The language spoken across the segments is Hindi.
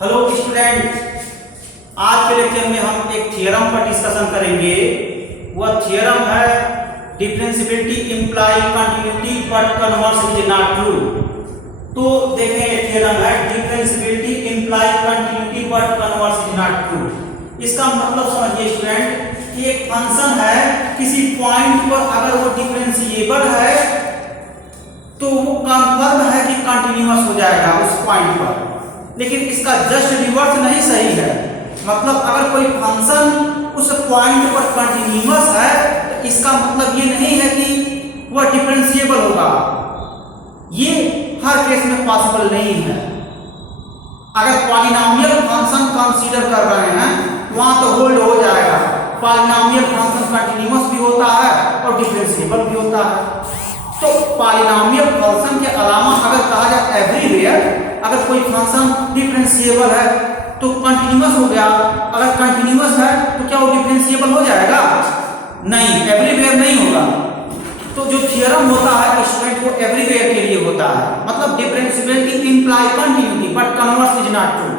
हेलो स्टूडेंट, आज के लेक्चर में हम एक थ्योरम पर डिस्कशन करेंगे। वह थ्योरम है differentiability imply continuity but converse is not true. तो देखें, थ्योरम है differentiability imply continuity but converse is not true. इसका मतलब समझिए स्टूडेंट कि एक फंक्शन है, किसी पॉइंट पर अगर वो डिफरेंशिएबल है तो वो कंफर्म है कि कंटिन्यूअस हो जाएगा उस पॉइंट पर, लेकिन इसका जस्ट रिवर्स नहीं सही है। मतलब अगर कोई फंक्शन उस पॉइंट पर कंटिन्यूअस है तो इसका मतलब ये नहीं है कि वह डिफरेंशिएबल होगा। ये हर केस में पॉसिबल नहीं है। अगर पॉलिनोमियल फंक्शन कंसीडर कर रहे हैं वहां तो होल्ड हो जाएगा। पॉलिनोमियल फंक्शन कंटिन्यूअस भी होता है और डिफरेंशिएबल भी होता है। तो पॉलिनोमियल फंक्शन के अलावा अगर कहा जाए एवरीवेयर, अगर कोई फंक्शन डिफरेंशिएबल है तो कंटिन्यूअस हो गया। अगर कंटिन्यूअस है तो क्या वो डिफरेंशिएबल हो जाएगा? नहीं, एवरीवेयर नहीं होगा। तो जो थ्योरम होता है स्टूडेंट वो एवरीवेयर के लिए होता है। मतलब differentiability imply continuity but converse is not true.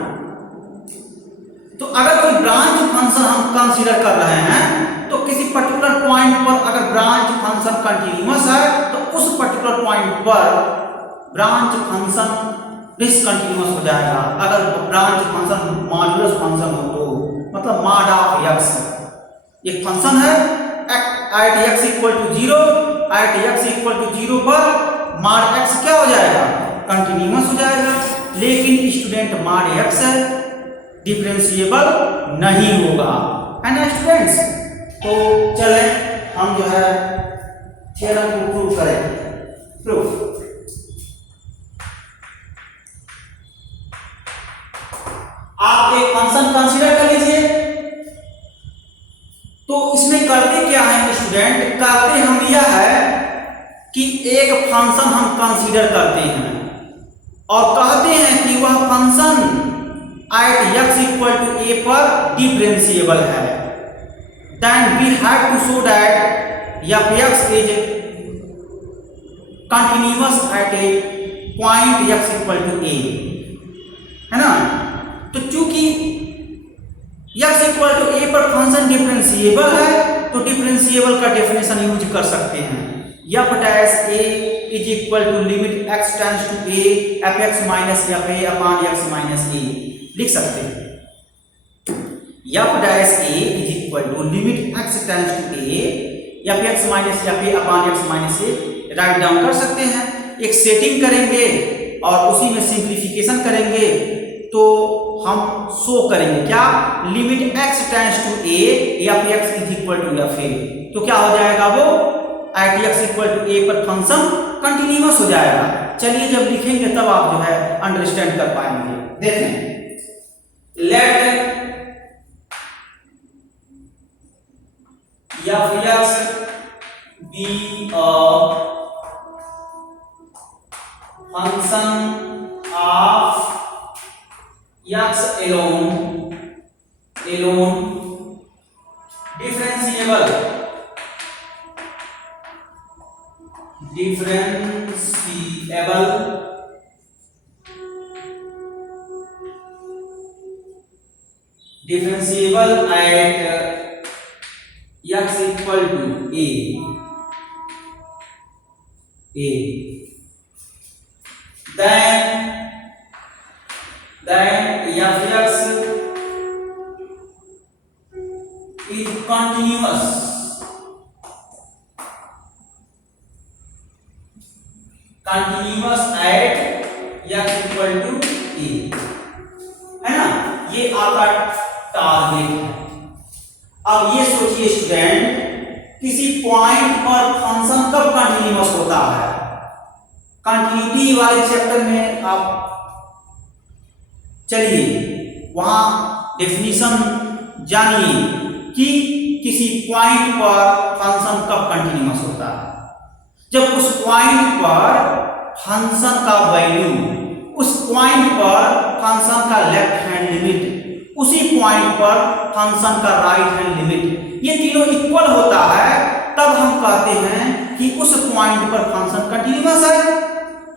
तो अगर कोई ब्रांच फंक्शन हम कंसीडर कर रहे हैं तो किसी पर्टिकुलर पॉइंट पर अगर ब्रांच फंक्शन कंटिन्यूअस है तो उस पर्टिकुलर पॉइंट पर ब्रांच फंक्शन डिसकंटिन्यूअस हो जाएगा। अगर ब्रांच फंक्शन मॉड्यूलस फंक्शन हो तो मतलब मॉड ऑफ x, एक फंक्शन है at x equal to 0, at x equal to 0 पर मॉड x क्या हो जाएगा? कंटिन्यूअस हो जाएगा। लेकिन स्टूडेंट मॉड x है डिफरेंशिएबल नहीं होगा, है ना स्टूडेंट्स? तो चले हम जो है थ्योरम को प्रूव करें। प्रूफ आप एक फंक्शन कंसीडर कर लीजिए। तो इसमें करते क्या है स्टूडेंट? करते हम यह है कि एक फंक्शन हम कंसीडर करते हैं और कहते हैं कि वह function at x equal to a पर डिफरेंशिएबल है। Then we have to show that f(x) is continuous at a point x equal to a, है ना? तो चूंकि x इक्वल टू a पर फंक्शन डिफरेंशिएबल है तो डिफरेंशिएबल का डेफिनेशन यूज कर सकते हैं। f dash a is equal to limit x tends to a fx minus fa upon x minus a लिख सकते हैं। f dash a is equal to limit x tends to a fx minus fa upon x minus a write down कर सकते हैं। एक सेटिंग करेंगे और उसी में सिंप्लीफिकेशन करेंगे तो हम शो करेंगे क्या? Limit x tends to a fx is equal to fa। तो क्या हो जाएगा? वो at x equal to a पर फंक्शन कंटिन्यूअस हो जाएगा। चलिए जब लिखेंगे तब आप जो है अंडरस्टैंड कर पाएंगे। देखें, late f(x) be a function of x alone differentiable at x equal to a then f(x) is continuous at x equal to a, है ना? ये आपका टारगेट है। अब ये सोचिए स्टूडेंट, किसी पॉइंट पर फंक्शन कब कंटिन्यूअस होता है? कंटिन्यूटी वाले चैप्टर में आप चलिए वहां डेफिनेशन जानिए कि किसी पॉइंट पर फंक्शन कब कंटिन्यूअस होता है। जब उस पॉइंट पर फंक्शन का वैल्यू, उस पॉइंट पर फंक्शन का लेफ्ट हैंड लिमिट, उसी पॉइंट पर फंक्शन का राइट हैंड लिमिट, ये तीनों इक्वल होता है, तब हम कहते हैं कि उस पॉइंट पर फंक्शन कंटिन्यूअस है।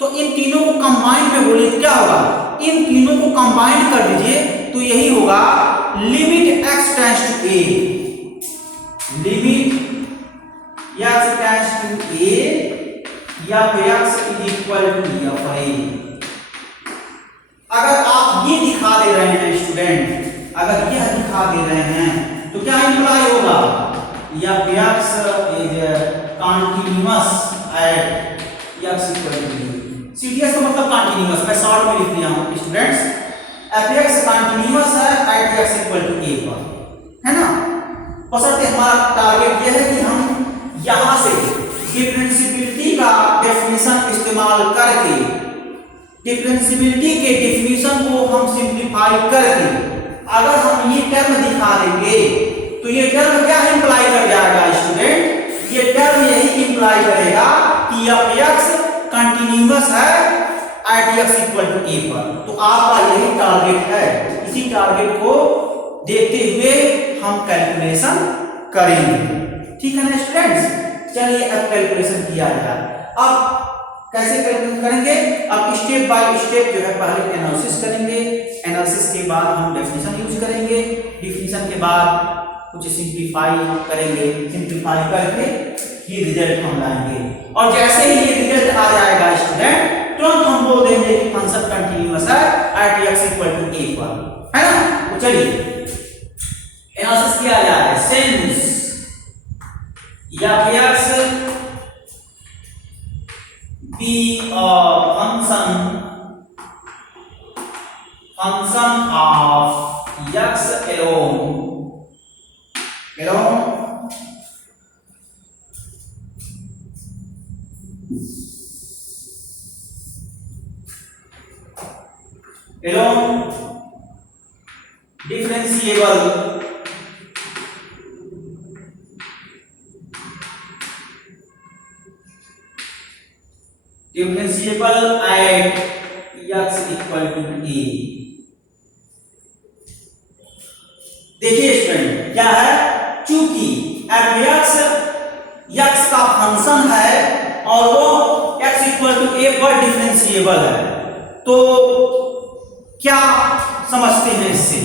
तो इन तीनों को कंबाइन में बोलिए क्या होगा? इन तीनों को कंबाइन कर दीजिए तो यही होगा limit x tends to a, limit x tends to a या फिर x is equal to f है। अगर आप ये दिखा दे रहे हैं स्टूडेंट, अगर यह दिखा दे रहे हैं तो क्या इंप्लाई होगा, या x is continuous at x equal to a। CDS का मतलब कंटीन्यूअस, मैं शॉर्ट में लिख दिया हूं स्टूडेंट्स, fx कंटीन्यूअस है at x equal to a पर, है ना। बशर्ते हमारा टारगेट यह है कि हम यहां से डिफरेंशियबिलिटी का डेफिनेशन इस्तेमाल करके, डिफरेंशियबिलिटी के डेफिनेशन को हम सिंप्लीफाई करके अगर हम ये टर्म दिखा देंगे तो ये टर्म क्या इंप्लाई कर जाएगा स्टूडेंट, ये टर्म यही इंप्लाई करेगा कि fx कंटीन्यूअस है at x equal to a पर। तो आपका यही टारगेट है, इसी टारगेट को देखते हुए हम कैलकुलेशन करेंगे, ठीक है ना स्टूडेंट्स। चलिए अब कैलकुलेशन किया जाए। अब कैसे कैलकुलेट करेंगे, अब स्टेप बाय स्टेप जो है पहले एनालिसिस करेंगे, एनालिसिस के बाद हम डेफिनेशन यूज करेंगे, डेफिनेशन के बाद कुछ सिंप्लीफाई करेंगे, सिंप्लीफाई करके ये रिजल्ट हम लाएंगे। और जैसे ही ये रिजल्ट आ जाएगा स्टूडेंट, तुरंत हम बोल देंगे कि फंक्शन कंटीन्यूअस है at x equal to a पर, है ना। तो चलिए एनालिसिस किया जाए। Since f(x) be a function of x alone differentiable at x equal to a। देखिए स्टूडेंट क्या है, चूंकि f(x) x का फंक्शन है और वो x इक्वल टू a पर डिफरेंशिएबल है, तो क्या समझते हैं इससे,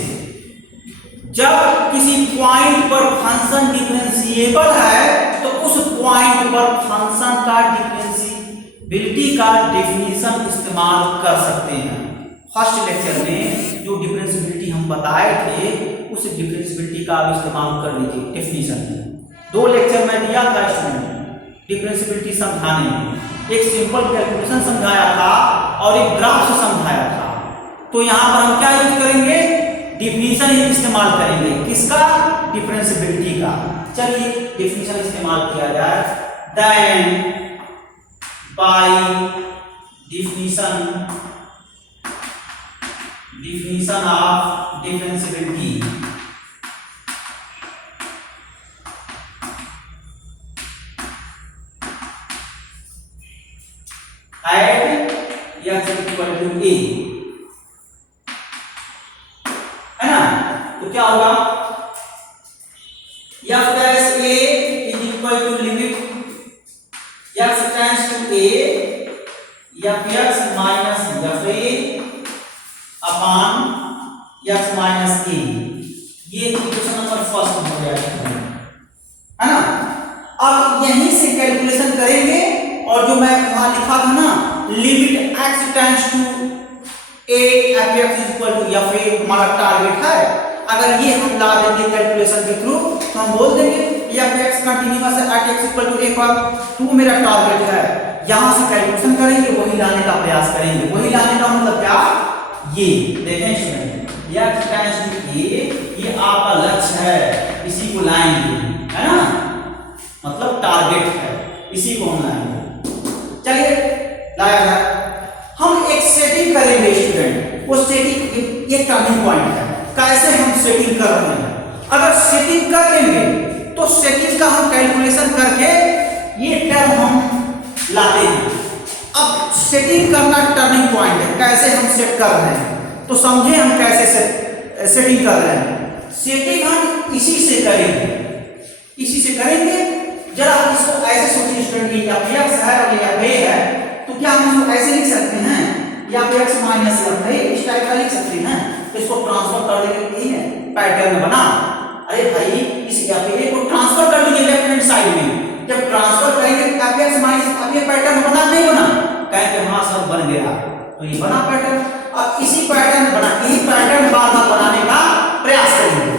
जब किसी पॉइंट पर फंक्शन डिफरेंशिएबल है तो उस पॉइंट पर फंक्शन का डिफरेंशिएबिलिटी का डेफिनेशन इस्तेमाल कर सकते हैं। फर्स्ट लेक्चर में जो डिफरेंशिएबिलिटी हम बताए थे उस डिफरेंशिएबिलिटी का आप इस्तेमाल कर लीजिए डेफिनेशन में। 2 लेक्चर में दिया था स्टूडेंट डिफरेंशिएबिलिटी समझाने में, एक सिंपल कैलकुलेशन समझाया था और एक ग्राफ से समझाया था। तो यहाँ पर हम क्या यूज करेंगे, डिफिनेशन ही इस्तेमाल करेंगे, किसका, डिफरेंशिएबिलिटी का। चलिए डिफिनेशन इस्तेमाल किया जाए। Then by definition of differentiability at x equal to a, है ना। तो क्या होगा, f dash a is equal to limit x tends to a fx minus fa upon x minus a। ये इक्वेशन नंबर फर्स्ट हो गया है ना। अब यहीं से कैलकुलेशन करेंगे और जो मैं वहां लिखा था ना, limit x tends to a fx equal to fa हमारा टारगेट है। अगर ये हम ला देंगे कैलकुलेशन के थ्रू तो हम बोल देंगे fx कंटीन्यूअस है at x equal to a पर, तो मेरा टारगेट है। यहां से कैलकुलेशन करेंगे, वही लाने का प्रयास करेंगे। वही लाने का मतलब क्या, ये देखें student, x tends to a ये आपका लक्ष्य है, इसी को लाएंगे, है ना, मतलब टारगेट है, इसी को हम लाएंगे। चलिए लाया जाए। हम एक सेटिंग करेंगे स्टूडेंट, वो सेटिंग एक टर्निंग पॉइंट है। कैसे हम सेटिंग कर रहे हैं, अगर सेटिंग कर लेंगे तो सेटिंग का हम कैलकुलेशन करके ये टर्म हम लाते हैं। अब सेटिंग करना टर्निंग पॉइंट है, कैसे हम सेट कर रहे हैं, तो समझे हम कैसे सेटिंग कर रहे हैं। सेटिंग हम इसी से करेंगे, इसी से करेंगे। जरा इसको ऐसे सोचिए स्टूडेंट, ये f(x) है और ये fa है, तो क्या हम इसको ऐसे लिख सकते हैं, या f(x) माइनस fa इस टाइप का लिख सकते हैं। तो इसको ट्रांसफर कर ना। अरे भाई इस एफ को ट्रांसफर कर दीजिए लेफ्ट हैंड साइड में, जब ट्रांसफर करेंगे एफ एक्स माइनस अब ये पैटर्न बना नहीं बना, कहेंगे हाँ सर बन गया, तो ये बना पैटर्न। अब इसी पैटर्न बना यही पैटर्न बार बार बनाने का प्रयास करेंगे।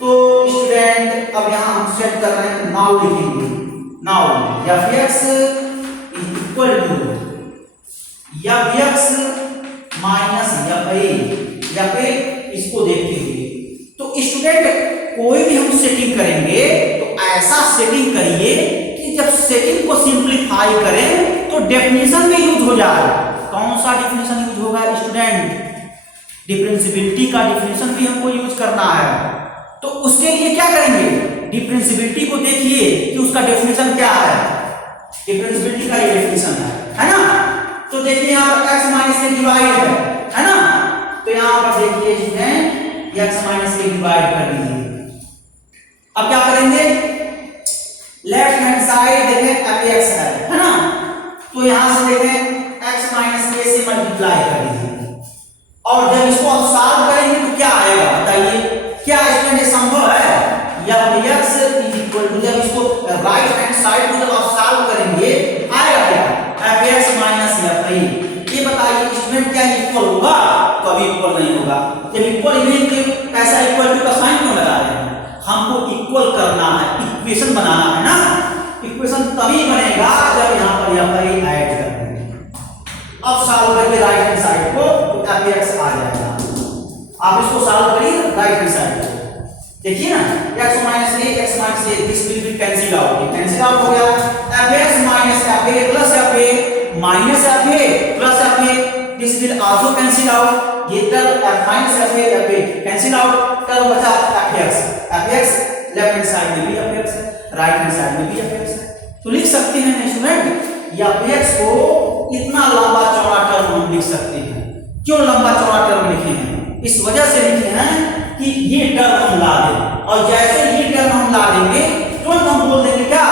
तो स्टूडेंट अब यहाँ हम सेट कर रहे हैं, नाउ लिखेंगे, now f x is equal to f x minus f a, या फिर इसको देखते हुए तो स्टूडेंट कोई भी हम सेटिंग करेंगे तो ऐसा सेटिंग करिए कि जब सेटिंग को सिंपलीफाई करें तो डेफिनेशन में यूज हो जाए। कौन सा डेफिनेशन यूज होगा स्टूडेंट? डिफरेंशियबिलिटी का डेफिनेशन भी हमको यूज करना है। तो उसके लिए क्या करेंगे, डिफरेंशियबिलिटी को देखिए कि उसका डेफिनेशन क्या है। डिफरेंशियबिलिटी का ये डेफिनेशन है ना। तो देखिए यहाँ पर x माइनस के डिवाइड है ना, तो यहाँ पर देखिए स्टूडेंट x माइनस के डिवाइड कर दीजिए। अब क्या करेंगे, लेफ्ट हैंड साइड देखें fx है ना, तो यहां से देखें x माइनस के से मल्टीप्लाई कर दीजिए, और जब इसको आप सॉल्व करेंगे तो क्या आएगा बताइए, क्या इसमें संभव है? fx इज इक्वल टू, जब इसको राइट हैंड साइड को जब आप सॉल्व करेंगे आएगा क्या, fx माइनस fa। ये बताइए इसमें क्या इक्वल होगा? कभी इक्वल नहीं होगा। जब इक्वल नहीं तो ऐसा इक्वल टू का साइन क्यों लगा रहे हैं? हमको इक्वल करना है, इक्वेशन बनाना है ना। इक्वेशन तभी बनेगा जब यहाँ पर fa ऐड कर देंगे। अब सॉल्व करके राइट हैंड साइड को तो fx आ जाएगा। आप इसको सॉल्व करिए राइट हैंड साइड को, देखिए ना x minus a this will be cancel out, cancel out हो गया। fx minus fa plus fa minus fa plus fa this will also cancel out, ये term minus fa cancel out, term बचा fx लेफ्ट हैंड साइड में भी fx है, राइट हैंड साइड में भी fx है। तो लिख सकते हैं स्टूडेंट या fx को इतना लंबा चौड़ा टर्म हम लिख सकते हैं। क्यों लंबा चौड़ा टर्म लिखे हैं? इस वजह से लिखे हैं कि ये टर्म हम ला दें, और जैसे ये टर्म हम ला देंगे तुरंत हम बोल देंगे क्या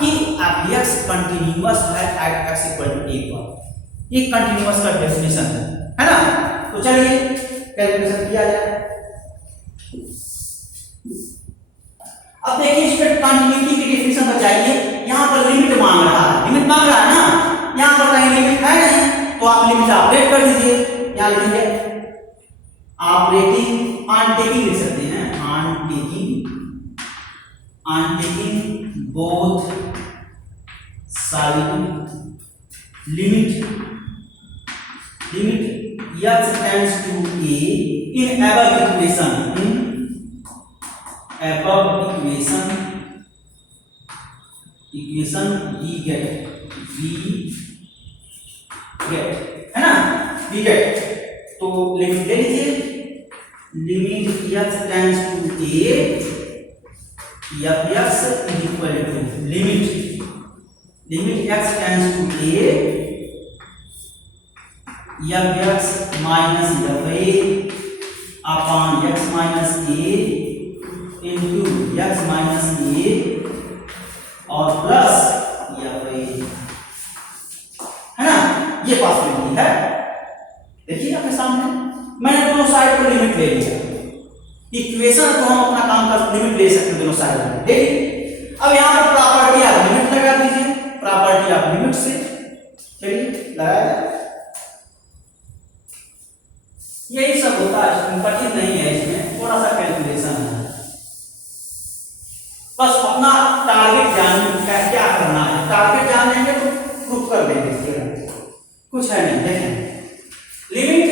कि fx कंटीन्यूअस है at x equal to a पर। ये कंटीन्यूअस का डेफिनेशन है ना। तो चलिए कैलकुलेशन किया जाए। अब देखिए स्टूडेंट कंटिन्यूटी की डेफिनेशन बताइए। यहां पर लिमिट मांग रहा है, लिमिट मांग रहा है ना, यहां पर कहीं लिमिट है नहीं, तो आप लिमिट अपडेट कर दीजिए। यहां लिखेंगे ऑपरेटिंग ऑन टेकिंग लिख सकते हैं, on taking both side limit x tends to a in above equation we get है ना, we get। तो लिमिट ले लीजिए, limit x tends to a fx is equal to limit x tends to a fx minus fa upon x minus a into x minus a और प्लस fa है ना। ये पॉसिबिलिटी है, देखिए आपके सामने मैंने दोनों साइड पर लिमिट ले लिया। इक्वेशन तो हम अपना काम कर लिमिट ले सकते हैं दोनों साइड में, ठीक। अब यहाँ पर प्रॉपर्टी आप लिमिट लगा दीजिए, प्रॉपर्टी आप लिमिट से चलिए लगाया। यही सब होता है, कठिन नहीं है, इसमें थोड़ा सा कैलकुलेशन है। बस अपना टारगेट जान क्या करना है, टारगेट जान लेंगे तो प्रूफ कर देंगे, कुछ है नहीं। देखें limit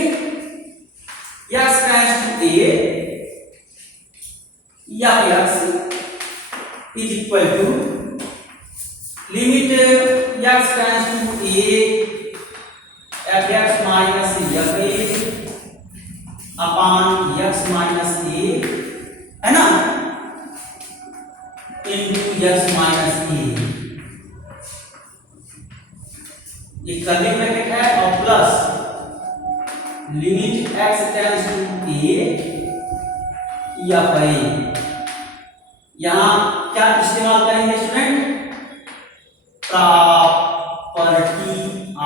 x tends to a या x is equal to limit x tends to a fx minus fa upon x minus a है ना इंटू x माइनस a, ये कर्ली ब्रैकेट है, और plus limit x tends to a या fa। यहां क्या इस्तेमाल करेंगे स्टूडेंट? प्रॉपर्टी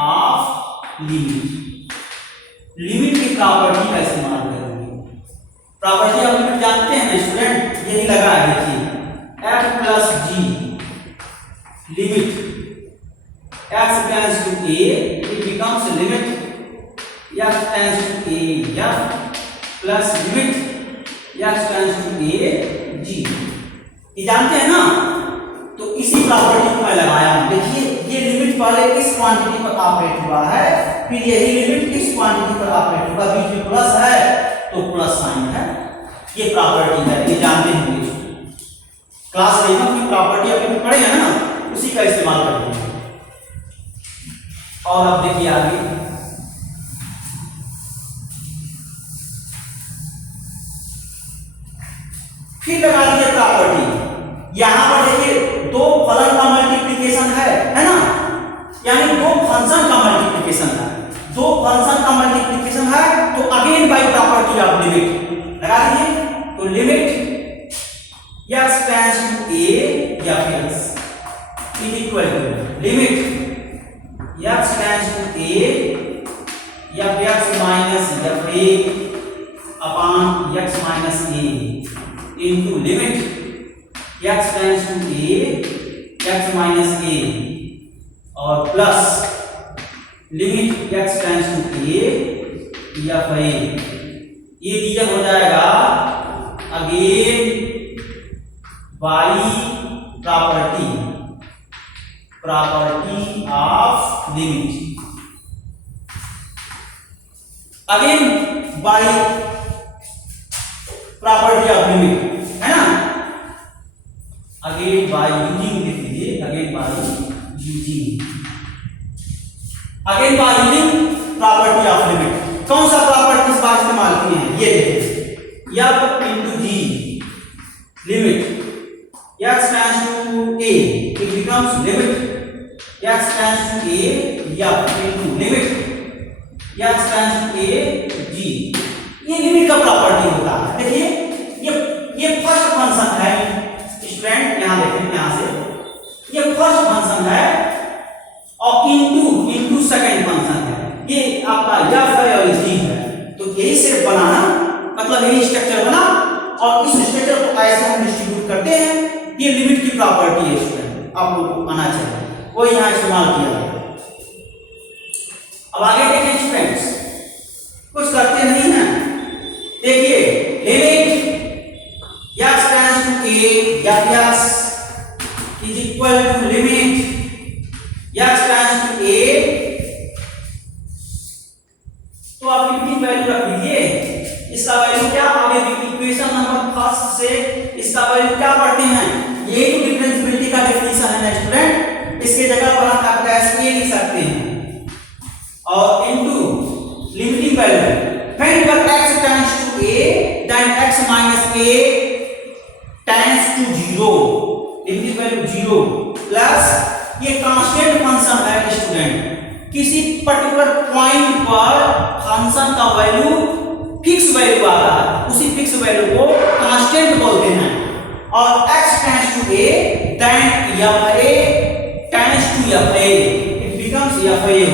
ऑफ लिमिट की प्रॉपर्टी का इस्तेमाल करेंगे। प्रॉपर्टी ऑफ लिमिट जानते हैं ना स्टूडेंट, यही लगा है देखिए, f plus g limit x tends to a, it becomes limit x tends to a f plus limit x tends to a g। ये जानते हैं ना, तो इसी प्रॉपर्टी को मैं लगाया हूं। देखिए ये लिमिट पहले इस क्वांटिटी पर ऑपरेट हुआ है, फिर यही लिमिट इस क्वांटिटी पर ऑपरेट हुआ, बीच में प्लस है तो प्लस साइन है। ये प्रॉपर्टी है, ये जानते होंगे क्लास 11 की प्रॉपर्टी अपने पढ़े हैं ना, उसी का इस्तेमाल करते हैं। और अब देखिए आगे, फिर लगा लीजिए प्रॉपर्टी। यहां पर देखिए दो फलन का मल्टीप्लिकेशन है ना, यानी दो फंक्शन का मल्टीप्लिकेशन है, दो फंक्शन का मल्टीप्लिकेशन है, तो again by property of limit लगा दीजिए। तो limit x tends to a या x is equal to limit x tends to a या x minus fa upon x minus a into limit x tends to a x minus a और plus limit x tends to a या fa। ये रीजन हो जाएगा again by property of limit, again by property of limit है ना, अगेन बाई यूजिंग, लिख लीजिए again by using property of limit. कौन सा प्रॉपर्टी इस बार इस्तेमाल किए हैं, ये देखिए f into g limit x tends to a, it becomes limit x tends to a f into limit x tends to a g। ये लिमिट का प्रॉपर्टी होता है। देखिए ये फर्स्ट फंक्शन है स्टूडेंट, यहां देखें, यहां से ये फर्स्ट फंक्शन है और इनटू सेकंड फंक्शन है, ये आपका f है और g है। तो यही सिर्फ बनाना, मतलब यही स्ट्रक्चर बना और इस स्ट्रक्चर को ऐसे हम डिस्ट्रीब्यूट करते हैं। ये लिमिट की प्रॉपर्टी है स्टूडेंट, आप लोगों को आना चाहिए, वो यहां इस्तेमाल किया गया। अब आगे देखिए स्टूडेंट्स, कुछ करते नहीं है। देखिए limit x tends to a या x is equal to limit x tends to a, तो आप लिमिटिंग वैल्यू रख दीजिए। इसका वैल्यू क्या, आगे इक्वेशन नंबर फर्स्ट से इसका वैल्यू क्या पढ़ते हैं, ये तो डिफरेंशिएबिलिटी का डेफिनेशन है ना स्टूडेंट, इसके जगह पर हम आपका a लिख सकते हैं और into limiting value when x tends to a then x minus a tends to 0, limiting value 0 plus ये कांस्टेंट फंक्शन है स्टूडेंट, किसी पर्टिकुलर पॉइंट पर फंक्शन का वैल्यू फिक्स वैल्यू आता है, उसी फिक्स वैल्यू को कांस्टेंट बोलते हैं। और x tends to a then fa tends to fa, it becomes fa हो गया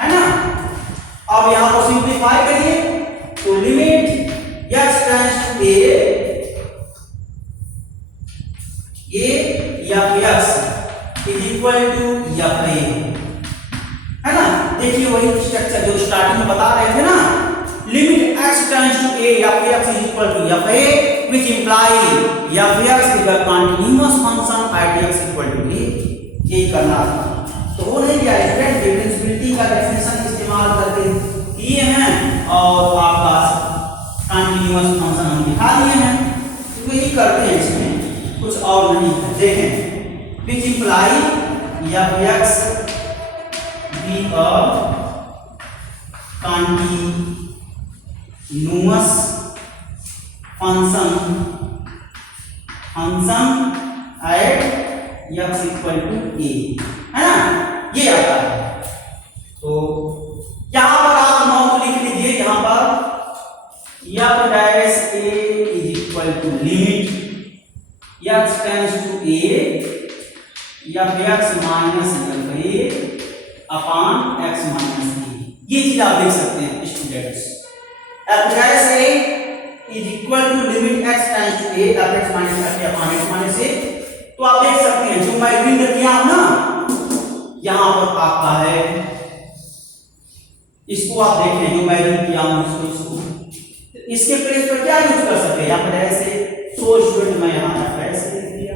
है ना। अब यहां पर सिंपलीफाई करिए, तो limit x tends to a या x is equal to fa है ना। देखिए वही स्ट्रक्चर जो स्टार्टिंग में बता रहे थे ना, limit x tends to a या f is equal to fa which imply f is the continuous function at x equal to a। ये करना था, तो वो नहीं किया स्टूडेंट, डिफरेंशिएबिलिटी का डेफिनेशन इस्तेमाल करके किए हैं और आपका कंटीन्यूअस फंक्शन हम दिखा दिए हैं। तो यही करते हैं, इसमें कुछ और नहीं है। देखें which imply f be a continuous function at x equal to a, है ना, ये आता है। तो यहां पर आप नोट लिख लीजिए, यहां पर f dash a is equal to limit x tends to a f x minus fa upon x minus a, ये चीज आप देख सकते हैं students. f dash a is equal to limit x tends to a f(x minus a)। तो आप देख सकते हैं जो मैं गिन दिया हूं ना, यहां पर आपका है, इसको आप देखें जो मैं गिन किया हूं, इसको इसके प्लेस पर क्या यूज कर सकते हैं, यहाँ पर ऐसे सोर्स स्टूडेंट मैं यहाँ ऐसे लिख दिया,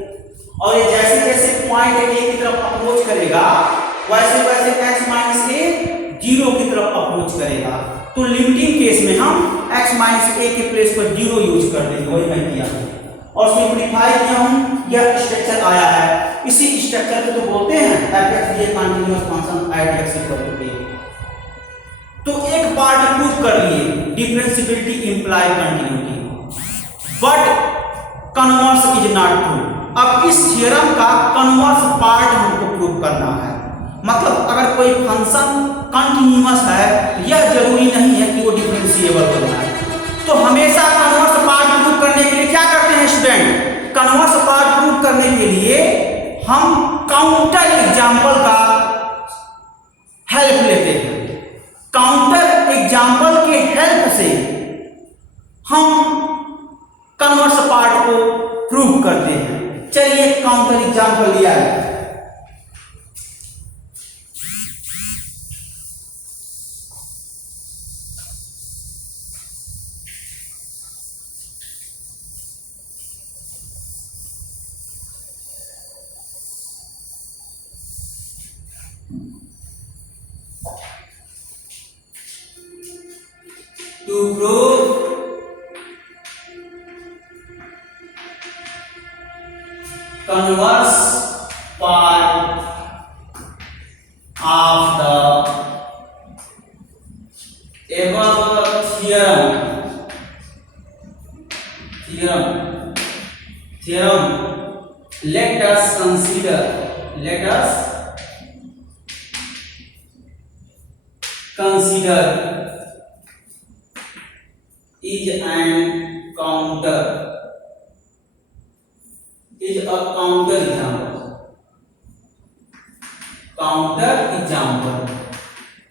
और ये जैसे जैसे पॉइंट a की तरफ अप्रोच करेगा वैसे वैसे x माइनस a 0 की तरफ अप्रोच करेगा। तो लिमिटिंग केस में हम x माइनस a के प्लेस पर 0 यूज कर देंगे, वही मैं किया और सिंपलीफाई किया हूं, यह स्ट्रक्चर आया है। इसी स्ट्रक्चर को तो बोलते हैं f(x) ये continuous function at x equal to a। तो एक पार्ट प्रूव कर लिए, differentiability imply continuity, but converse is not true. अब इस थ्योरम का कन्वर्स पार्ट हमको प्रूव करना है, मतलब अगर कोई फंक्शन कंटिन्यूअस है तो यह जरूरी नहीं है कि वो डिफरेंशिएबल हो जाए। तो हमेशा कन्वर्स पार्ट प्रूव करने के लिए क्या करते हैं स्टूडेंट, कन्वर्स पार्ट प्रूव करने के लिए हम काउंटर एग्जाम्पल का हेल्प लेते हैं। काउंटर एग्जाम्पल के हेल्प से हम कन्वर्स पार्ट को प्रूव करते हैं। चलिए काउंटर एग्जाम्पल लिया है, to prove converse part of the above theorem, let us consider is a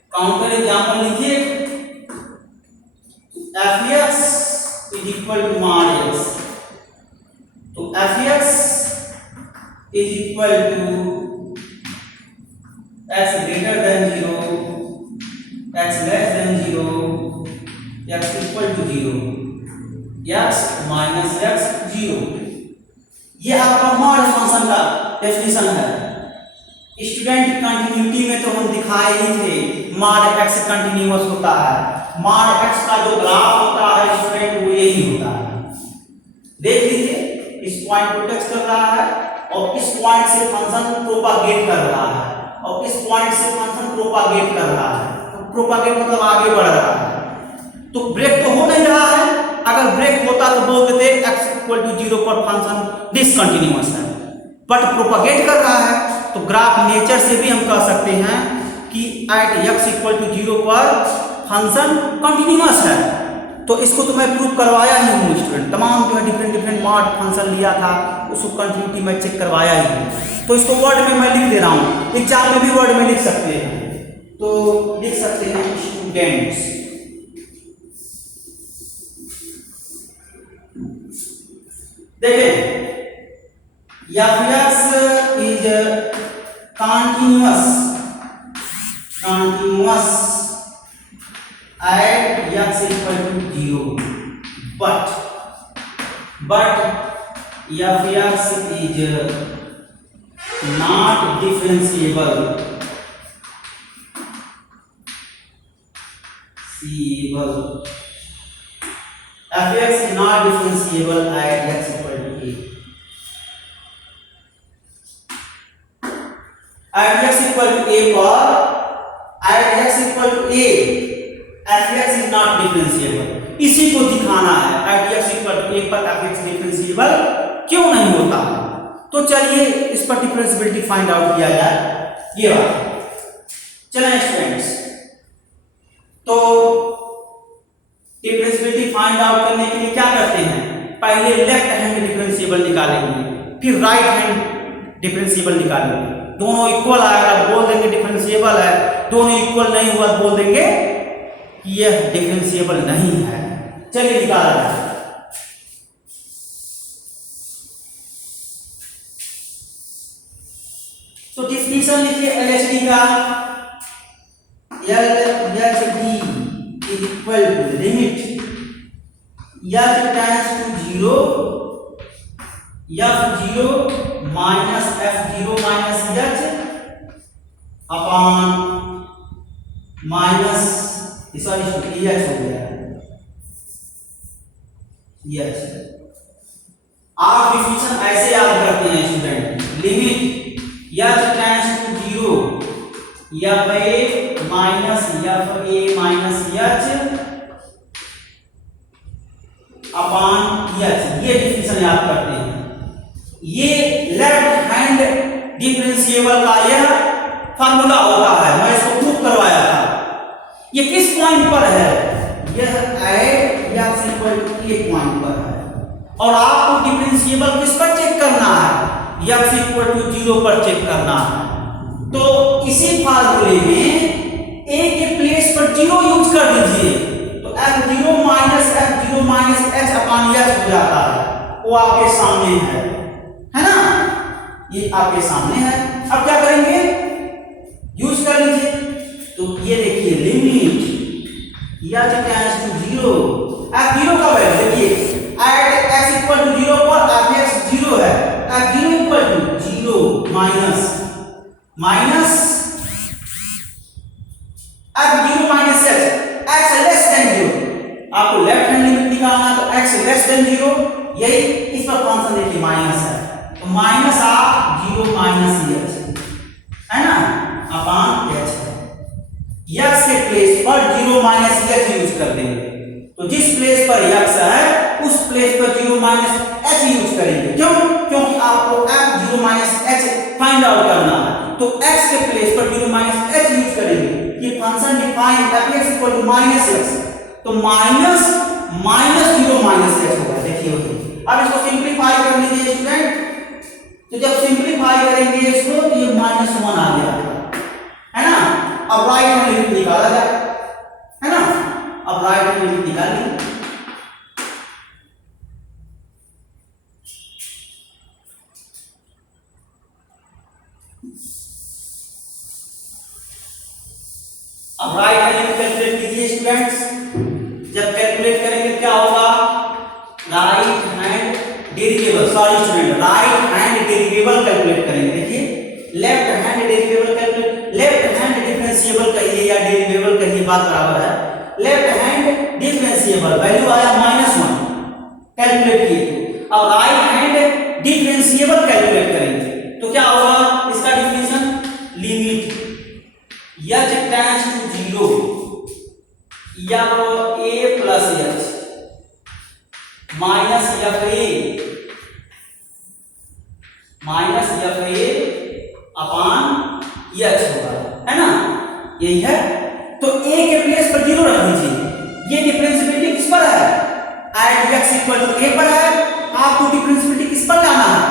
counter example लिखिए, f(x) is equal to mod x। तो f(x) is equal to x greater than 0, x less than 0, x equal to 0, x minus x 0। ये आपका मॉड फंक्शन का डेफिनेशन है। स्टूडेंट कंटिन्यूटी में तो हम दिखाए ही थे मॉड x कंटिन्यूअस होता है, मॉड x का जो ग्राफ होता है स्टूडेंट वो यही होता है। देख लीजिए इस पॉइंट को टच कर रहा है और इस पॉइंट से फंक्शन प्रोपागेट कर रहा है और इस पॉइंट से फंक्शन प्रोपागेट कर रहा है। तो प्रोपागेट मतलब आगे बढ़ रहा है। तो ब्रेक तो हो नहीं रहा है, अगर ब्रेक होता तो बोल देते x इक्वल टू 0 पर फंक्शन डिसकंटिन्यूअस है, बट प्रोपागेट कर रहा है तो ग्राफ नेचर से भी हम कह सकते हैं कि एट x इक्वल टू 0 पर फंक्शन कंटिन्यूअस है। तो इसको तो मैं प्रूव करवाया ही हूँ स्टूडेंट, तमाम जो है डिफरेंट मॉड फंक्शन लिया था उसको कंटिन्यूटी में चेक करवाया ही हूँ। तो इसको वर्ड में मैं लिख दे रहा हूँ, एग्जाम में भी वर्ड में लिख सकते हैं। तो लिख सकते हैं स्टूडेंट्स, देखें f(x) is continuous at x equal to 0, but f(x) is not differentiable f(x) is not differentiable at x equal to a। at x equal to a पर at x equal to a f(x) is not differentiable, इसी को दिखाना है। at x equal to a पर f(x) डिफरेंशिएबल क्यों नहीं होता है। तो चलिए इस पर डिफरेंशिएबिलिटी फाइंड आउट किया जाए, ये बात। चलें स्टूडेंट्स, तो डिफरेंशिएबिलिटी फाइंड आउट करने के लिए क्या करते हैं, पहले लेफ्ट हैंड डिफरेंशिएबल निकालेंगे, फिर राइट हैंड डिफरेंशिएबल निकालेंगे। दोनों इक्वल आएगा तो बोल देंगे डिफरेंशिएबल है, दोनों इक्वल नहीं हुआ तो बोल देंगे कि यह डिफरेंशिएबल नहीं है। चलिए निकाला जाए। क्या, H D is equal to limit H tends to 0 f0 minus f0 minus H upon minus sorry H हो गया एच। आप डिफिनेशन ऐसे याद करते हैं student, limit H tends to 0 F A minus H upon H, ये डिफिनेशन याद करते हैं। ये लेफ्ट हैंड डिफरेंशिएबल का यह फार्मूला होता है, मैं इसको प्रूव करवाया था। ये किस पॉइंट पर है, यह at X equal to A point पर है, और आपको डिफरेंशिएबल किस पर चेक करना है, एक्स इक्वल टू 0 पर चेक करना है। तो इसी फार्मूले में ए के प्लेस पर 0 यूज कर दीजिए, तो f0 minus h upon h हो जाता है, वो आपके सामने है ना, ये आपके सामने है। अब क्या करेंगे, यूज कर लीजिए, तो ये देखिए limit h tends to 0, f0 का वैल्यू देखिए एट x इक्वल टू 0 पर fx 0 है, f0 equal to 0 minus f0 minus h, x less than 0, आपको लेफ्ट हैंड लिमिट निकालना है, तो x लेस देन 0, यही इस पर फंक्शन देखिए माइनस है, तो माइनस आप 0 माइनस h है ना अपॉन h है। x के प्लेस पर 0 माइनस h यूज कर देंगे, तो जिस प्लेस पर x है उस प्लेस पर 0 माइनस h यूज करेंगे। क्यों, क्योंकि आपको f0 minus h find out करना है, तो x के प्लेस पर 0 माइनस h यूज करेंगे। ये function define fx equal to minus x, तो माइनस 0 माइनस h होगा, देखिए होगी। अब इसको सिंपलीफाई कर लीजिए स्टूडेंट, तो जब सिंपलीफाई करेंगे इसको तो ये -1 आ गया है ना। अब राइट हैंड लिमिट निकाला जाए है ना, अब राइट हैंड लिमिट निकालिए, अब राइट हैंड लिमिट कैलकुलेट कीजिए स्टूडेंट्स। जब कैलकुलेट करेंगे क्या होगा, right hand derivable, sorry student right hand derivable calculate करेंगे। देखिए left hand derivable calculate, left hand differentiable कहिए या डेरिवेबल कहिए, बात बराबर है। लेफ्ट हैंड डिफरेंशिएबल वैल्यू आया -1, कैलकुलेट किए। अब राइट हैंड डिफरेंशिएबल कैलकुलेट करेंगे, तो क्या होगा, इसका definition limit h tends to 0 या a plus h minus fa upon h होगा, है ना, यही है। तो a के प्लेस पर 0 रख दीजिए। ये डिफरेंशिएबिलिटी किस पर है, at x equal to a पर है। आपको डिफरेंशिएबिलिटी किस पर लाना है,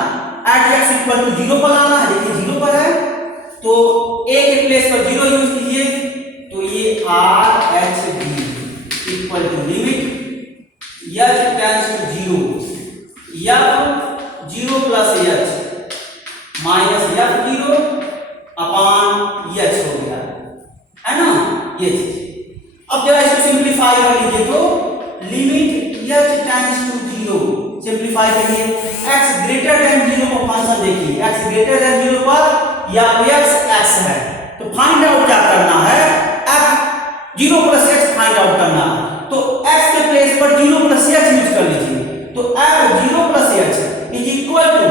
एट x इक्वल टू 0 पर लाना है। देखिए 0 पर है, तो a के प्लेस पर 0 यूज कीजिए, तो ये rhd equal to limit h tends to 0 या 0 plus h minus f0 upon h हो गया, है ना, ये चीज। अब जरा इसको सिंपलीफाई कर लीजिए, तो limit h tends to 0, simplify करिए, x ग्रेटर देन 0 को फंक्शन देखिए, x ग्रेटर देन 0 पर या x है, तो फाइंड आउट क्या करना है, f0 plus h find out करना है। तो x के प्लेस पर 0 प्लस h यूज कर लीजिए, तो f0 plus h is equal to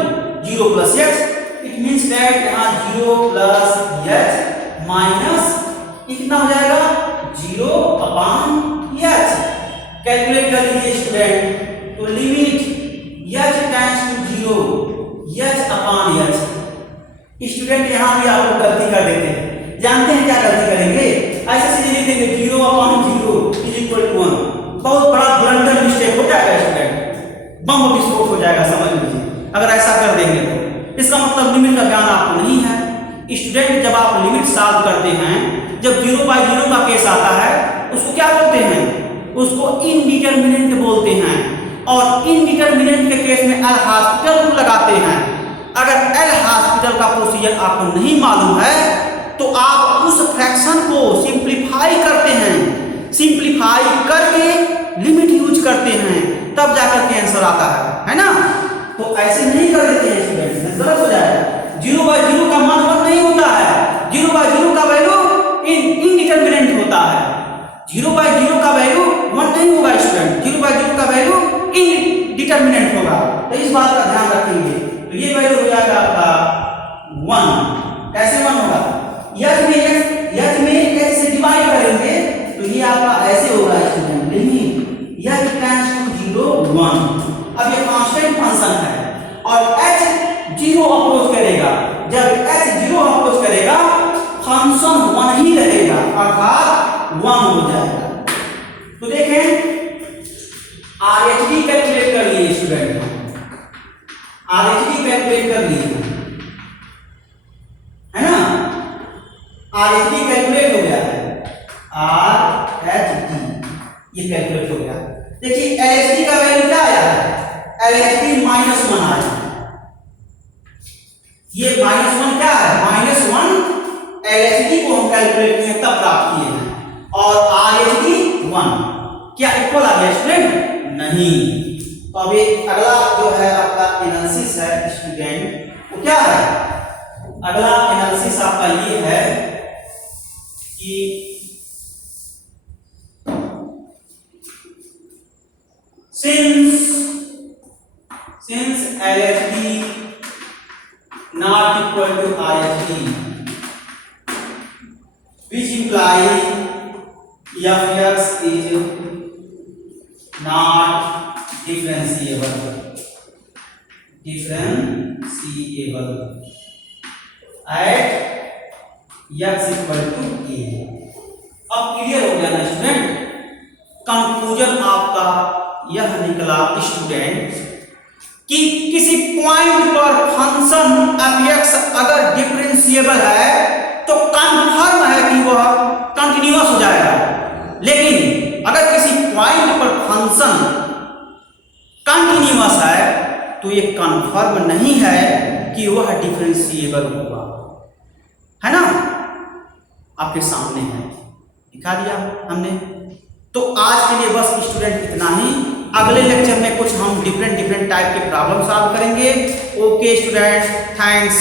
0 plus h। It means that यहां 0 प्लस h माइनस कितना हो जाएगा, 0 अपॉन h। कैलकुलेट कर लीजिए स्टूडेंट, तो limit h tends to 0 h upon h। Student यहां भी आप लोग गलती कर देते हैं, जानते हैं क्या गलती करेंगे, ऐसे सीधे लिख देंगे 0 अपॉन 0 इज इक्वल टू 1। बहुत बड़ा ब्लंडर मिस्टेक हो जाएगा स्टूडेंट, बम विस्फोट हो जाएगा, समझ लीजिए अगर ऐसा कर देंगे तो। इसका मतलब लिमिट का ज्ञान आपको नहीं है। स्टूडेंट जब आप लिमिट सॉल्व करते हैं, जब 0/0 का केस आता है उसको क्या बोलते हैं, उसको इनडिटरमिनेंट बोलते हैं, और इनडिटरमिनेंट के केस में एल हॉस्पिटल लगाते हैं। अगर एल हॉस्पिटल का प्रोसीजर आपको नहीं मालूम है तो आप उस फ्रैक्शन को सिंप्लीफाई करते हैं, सिंप्लीफाई करके लिमिट यूज करते हैं, तब जाकर के आंसर आता है ना। तो ऐसे नहीं कर देते हैं स्टूडेंट, गलत हो जाएगा। 0/0 का मान 1 नहीं होता है, 0/0 का वैल्यू इनडिटरमिनेंट होता है। 0/0 का वैल्यू 1 नहीं होगा स्टूडेंट, 0/0 का वैल्यू इनडिटरमिनेंट होगा, तो इस बात का ध्यान रखेंगे। तो ये वैल्यू हो जाएगा आपका 1। कैसे 1 होगा? यच में x से डिवाइड करेंगे तो ये आपका ऐसे होगा स्टूडेंट, नहीं यच टेंड्स टू 0 1। अब ये कांस्टेंट फंक्शन है और h 0 अप्रोच करेगा, जब h 0 अप्रोच करेगा फंक्शन 1 ही रहेगा, अर्थात 1 हो जाएगा। तो देखें RHD कैलकुलेट कर लिए स्टूडेंट, RHD कैलकुलेट कर लिए है ना, RHD कैलकुलेट हो गया है, RHD ये कैलकुलेट हो गया। देखिए LHD का वैल्यू क्या आया है, LHD -1 आया, ये -1 क्या है, -1 LHD को हम कैलकुलेट किए तब प्राप्त किए हैं, और RHD 1 क्या इक्वल आ गया स्टूडेंट? नहीं। तो अभी अगला जो है आपका एनालिसिस है स्टूडेंट, वो क्या है? अगला एनालिसिस आपका ये है कि since LHD not equal to RHD, which implies Fx is not differentiable at x equal to a। अब क्लियर हो गया ना स्टूडेंट? कंक्लूजन आपका यह निकला स्टूडेंट कि किसी पॉइंट पर फंक्शन fx अगर डिफरेंशिएबल है तो कंफर्म है कि वह कंटिन्यूअस हो जाएगा, लेकिन अगर किसी पॉइंट पर फंक्शन कंटिन्यूअस है तो ये कंफर्म नहीं है कि वह डिफरेंशिएबल होगा, है ना। आपके सामने है, दिखा दिया हमने। तो आज के लिए बस स्टूडेंट इतना ही, अगले लेक्चर में कुछ हम डिफरेंट टाइप के प्रॉब्लम सॉल्व करेंगे। Okay student, thanks.